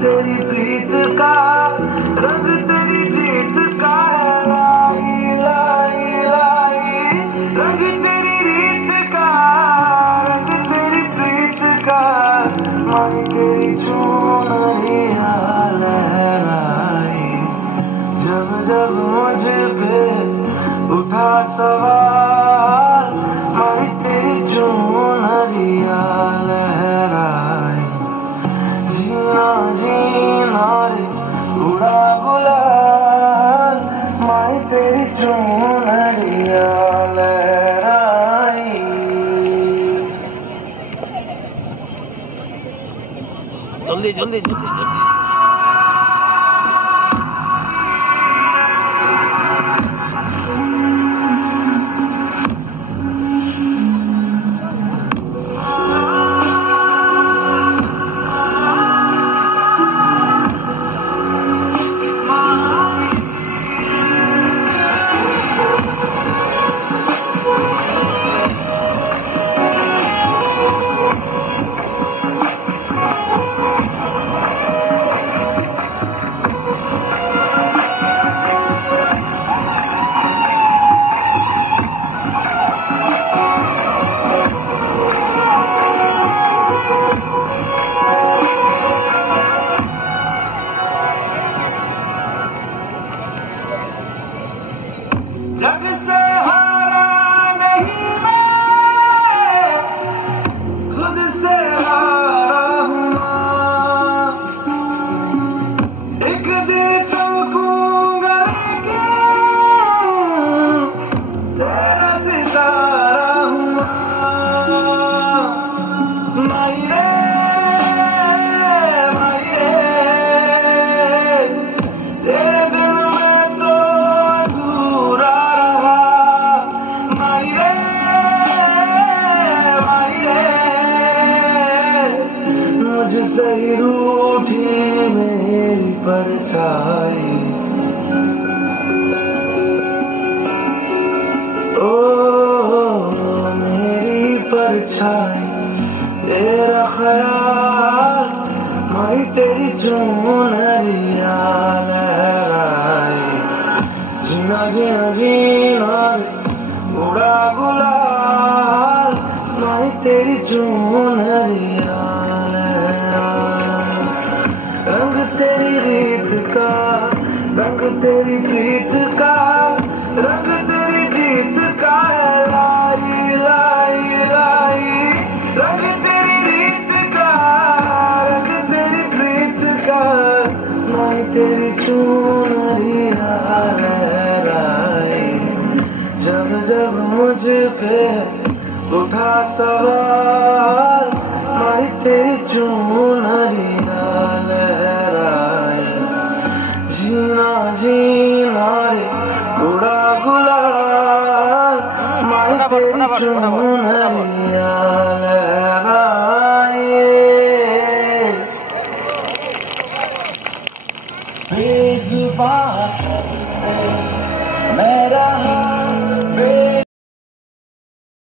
तेरी प्रीत का, रंग तेरी जीत का है। लाई लाई लाई रंग तेरी रीत का, रंग तेरी प्रीत का। माही तेरी चुनरिया लहराई, जब जब मुझ पे उठा सवाल। माही तेरी चुनरिया लहराई, जीना जीना रे उड़ा गुलाल। माही तेरी चुनरिया लहराई। जल्दी जल्दी जल्दी जल्दी। जग से हारा नहीं मैं, खुद से हारा हूँ। एक दिन चमकूंगा लेकिन तेरा सितारा हूँ। माही रे माही रे, तेरे बिन मैं तो अधूरा रहा। माही रे मुझसे ही रूठी मेरी परछाई। ओ मेरी परछाई, तेरा ख्याल। माही तेरी चुनरिया लहराई, जीना जीना जीना रे उड़ा गुलाल। माही तेरी चुनरिया लहराई, रंग तेरी रीत का, रंग तेरी प्रीत का। रंग तेरी जीत का है। लाई लाई लाई रंग तेरी रीत का, रंग तेरी प्रीत का। माही तेरी चुनरिया लहराई, जब जब मुझ पे उठा सवाल। माही तेरी चुनरिया लहराई, जीना जीना रे उड़ा गुलाल। माही तेरी चुनरिया लहराई। बेजुबान से मैं रहा